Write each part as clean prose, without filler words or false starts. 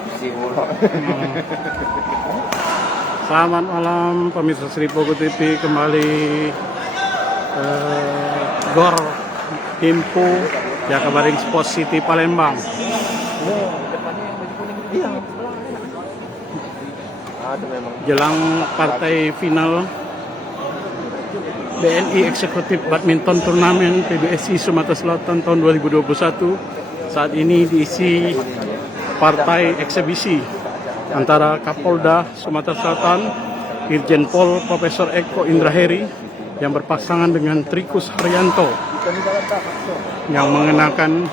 opsi mulu. Selamat malam pemirsa Sri Pogo TV, kembali Gor Himpu Jakabaring Sports City Palembang. Jelang partai final BNI Eksekutif Badminton Turnamen PBSI Sumatera Selatan tahun 2021. Saat ini diisi partai eksebisi antara Kapolda Sumatera Selatan Irjen Pol Profesor Eko Indraheri yang berpasangan dengan Trikus Haryanto yang mengenakan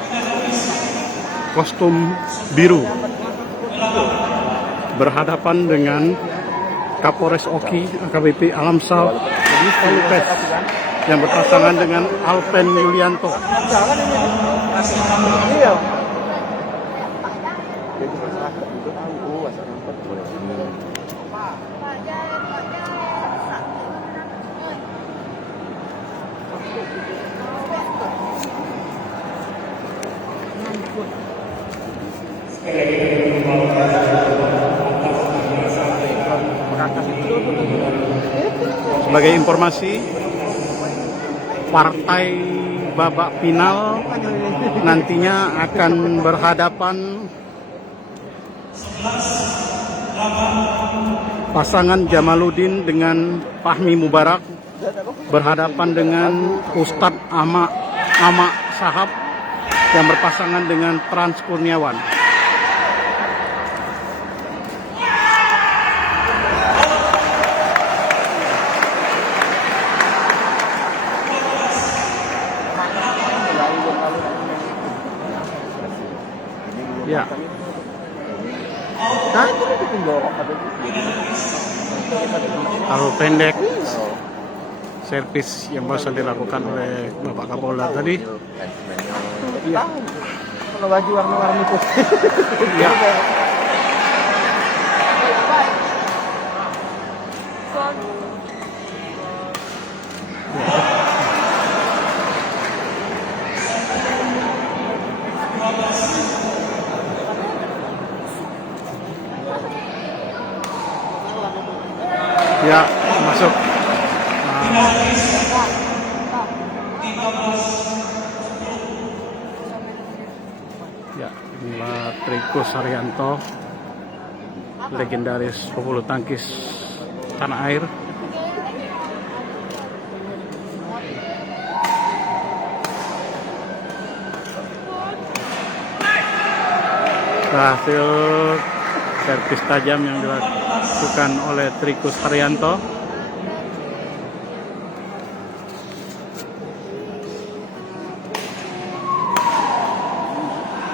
kostum biru berhadapan dengan Kapolres Oki AKBP Alamsal Lupes yang berpasangan dengan Alpen Yulianto. Sebagai informasi, partai babak final nantinya akan berhadapan pasangan Jamaluddin dengan Fahmi Mubarak berhadapan dengan Ustadz Ama Sahab yang berpasangan dengan Trans Kurniawan. Ya. Kalau pendek servis yang baru dilakukan oleh Bapak Kapolda tadi. Ya. Kalau baju warna-warni putih. Ya. Ya, masuk. Ya, inilah Trikus Haryanto, legendaris pebulu tangkis tanah air. Hasil servis tajam yang dilakukan oleh Trikus Haryanto.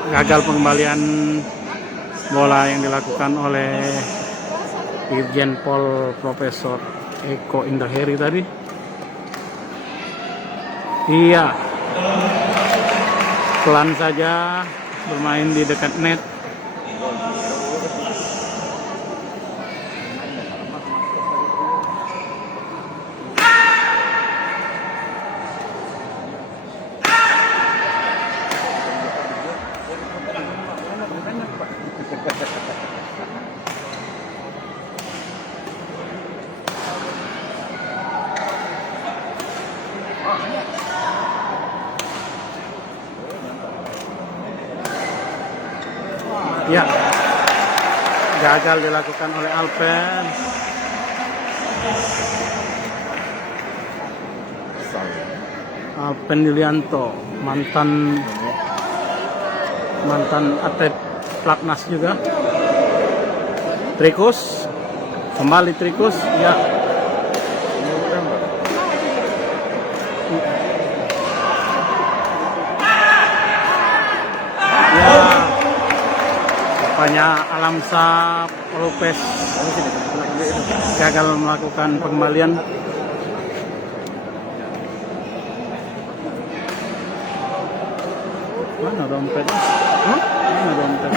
Gagal pengembalian bola yang dilakukan oleh Irjen Pol Profesor Eko Indraheri tadi. Iya, pelan saja bermain di dekat net. Ya, gagal dilakukan oleh Alpen. Alpen Yulianto, mantan atlet Platnas juga. Trikus, kembali Trikus, ya. Rupanya Alamsal Lupes gagal melakukan pengembalian. Mana dompet? Mana dompet?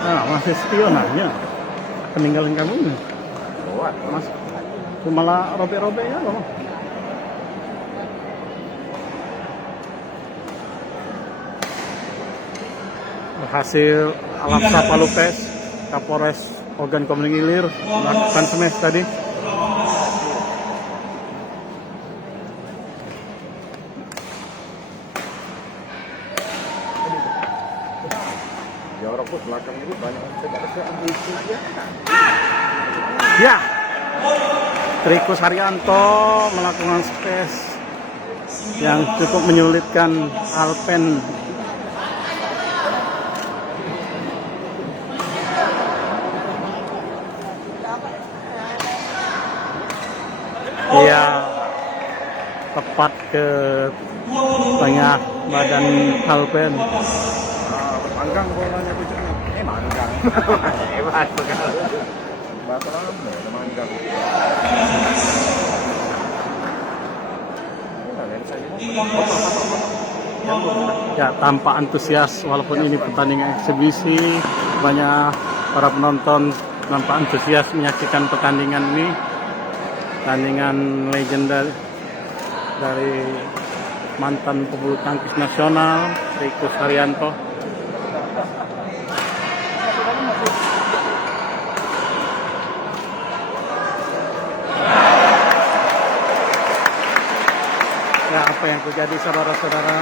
Nah, masih spionanya. Peninggalan kamu nih. Mas, malah robek-robek ya loh. Berhasil Alapsa Palupes, Kapolres Ogan Komering Ilir melakukan smash tadi. Ya orang pun belakang itu banyak tegak-tegak ambisi dia. Ya, Trikus Haryanto melakukan space yang cukup menyulitkan Alpen. Iya, tepat ke tengah badan Alpen. Manggang bolanya pucuknya. Manggang. Hebat sekali. Batu lama, manggang. Ya, tampak antusias walaupun ini pertandingan eksibisi, banyak para penonton nampak antusias menyaksikan pertandingan ini. Pertandingan legenda dari mantan pebulu tangkis nasional Trikus Haryanto. Ya, apa yang terjadi saudara-saudara?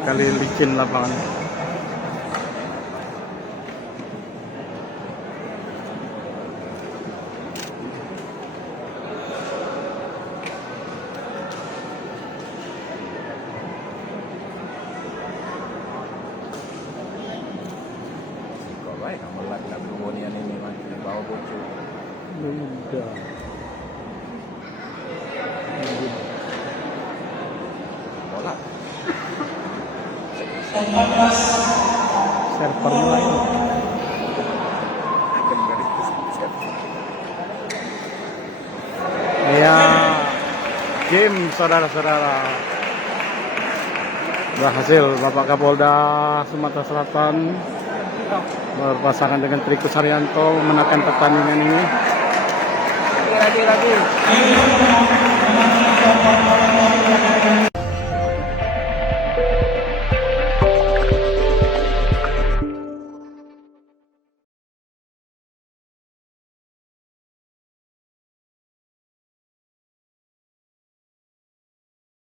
Kali licin lapangan. Baik, kamu lagi nak berhubungan ini masih di bawah bocor. Mudah. Bola. Server mulai. Ya, game saudara-saudara. Berhasil Bapak Kapolda Sumatera Selatan berpasangan dengan Trikus Haryanto memenangkan pertandingan ini. Lagi.